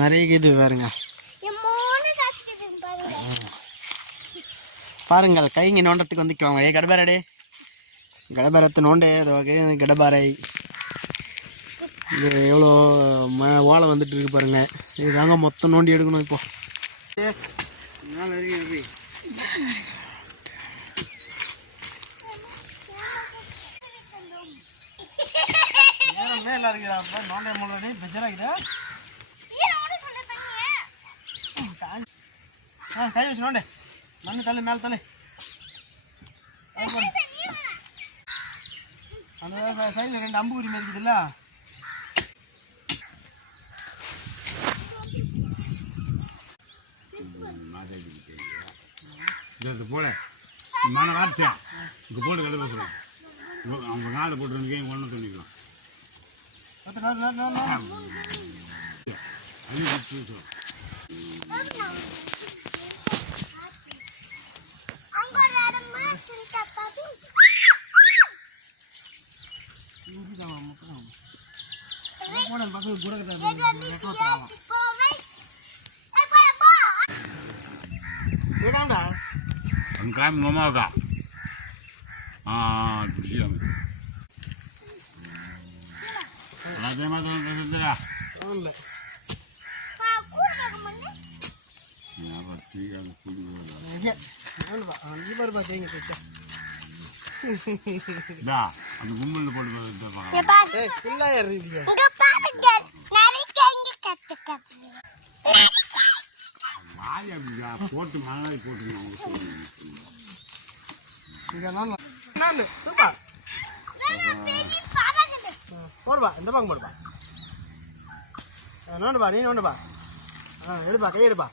நிறைய இது பாருங்க பாருங்கள் கைங்க நோண்டத்துக்கு வந்துக்குவாங்க. கடபாரடே கடபாரத்தை நோண்டே கடபாரை. இது எவ்வளோ ஓலை வந்துட்டு இருக்கு பாருங்க. இதுதாங்க மொத்தம் நோண்டி எடுக்கணும். இப்போ மேல இருக்கிறாப்ப நோண்டே முன்னாடி பெஜராக்குதா. கை வச்சு நோண்டே மண்ணு தள்ளு மேலே தள்ளு. அந்த சைடில் 2 அம்பு உரிமை இருக்குதுல்ல. போல மன வார்த்தை இங்கே போட்டு கதை பேசுகிறோம். அவங்க நாடு போட்டு ஒன்று சொல்லிக்கலாம். பசங்க கூட காமி மாமாவுக்கா அதே மாதிரி பேசுறா அந்த கும்பல் போட்டு போட்டு மணி போட்டு போடுவா. இந்த பக்கம் போடுவா. நோண்டுப்பா நீ நோண்டுப்பா. எடுப்பா கை எடுப்பா.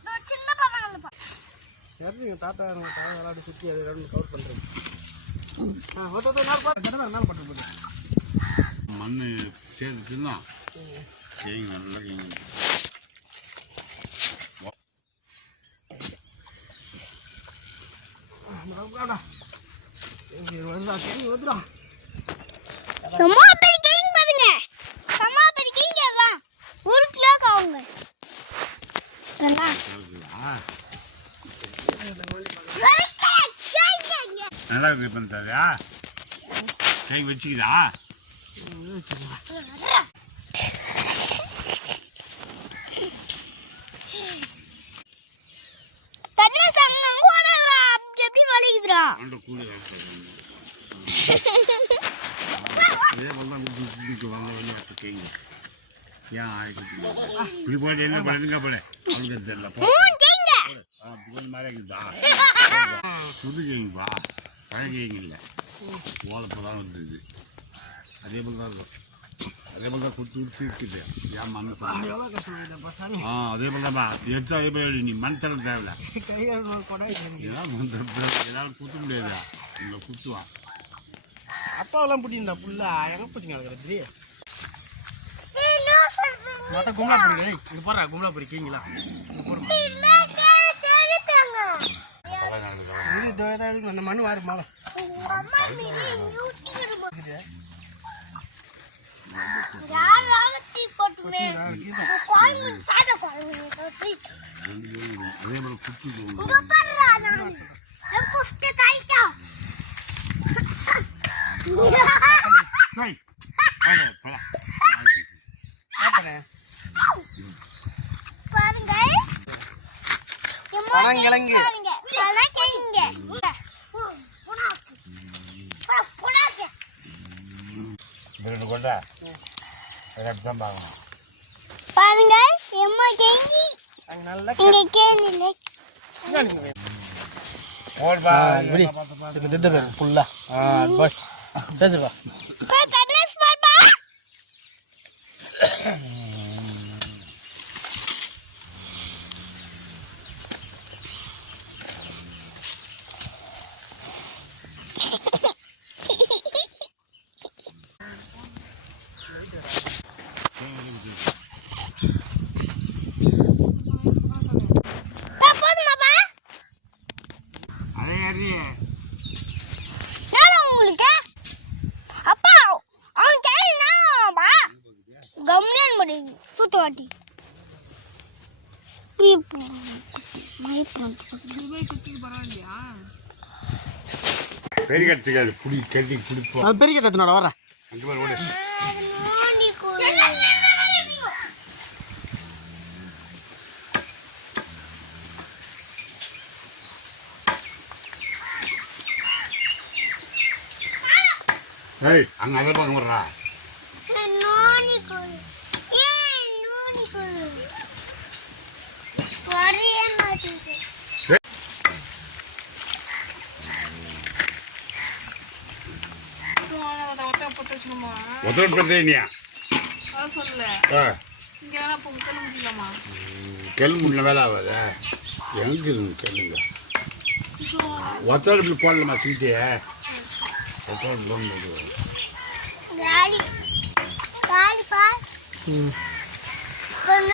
சரி தாத்தா விளையாட்டு சுற்றி அது கவர் பண்ணுறேன். மேலே பட்டு மண் சேர்த்துச்சுன்னா நல்லா நல்லா இருக்கு. பண்ணா கை வச்சுக்குதா. போட்டு என்ன பண்ணுங்க போல அவனுக்கு தெரியல. புது கேங்கப்பா பழைய கேங்க இல்லை. ஓலப்பதான் வந்தது. அதே போல் தான் இருக்கும். அதே போல் தான் குத்து குத்து இருக்குது. ஏன் மண் அதே போல் தான்ப்பா எடுத்து அதே போல் நீ மண் தர தேவையில்ல. ஏதாவது குத்த முடியாதா உங்களை குத்துவான். அப்பாவெல்லாம் பிடிண்டா புல்லா எங்கே போச்சுங்க நடக்கிறது. மற்ற கும்பலாபுரி இங்கே போடுறா. கும்பலாபுரி கேங்களா அந்த மண் வாரு மாலை பழங்கிழங்கு கொண்டா பாருங்க எம்மா கேங்கி நல்லா போடுப்பா ஃபுல்லா பேசுப்பா. உங்களுக்கு அப்பா அவன் கேளுனா வா கம் வாட்டி பெரிய கட்டுக்காது புடி கட்டி பிடிப்போம். அது பெரிய கட்டத்தினோட வர அங்கே மாதிரி ஓடு. ஏய் அங்கே அதை பக்கம் வர்றா. ஒருத்தர் பிரச்சனையா கெல் முடியல வேலை ஆகாத. எங்கே இருக்குது கெல்லுங்க? ஒத்தடுப்பில் போடலாமா ஸ்வீட்டு? ஒத்தடுப்பில் காலி காலி பா